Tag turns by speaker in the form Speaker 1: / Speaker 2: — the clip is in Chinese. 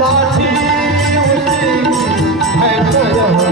Speaker 1: 拉起我心爱的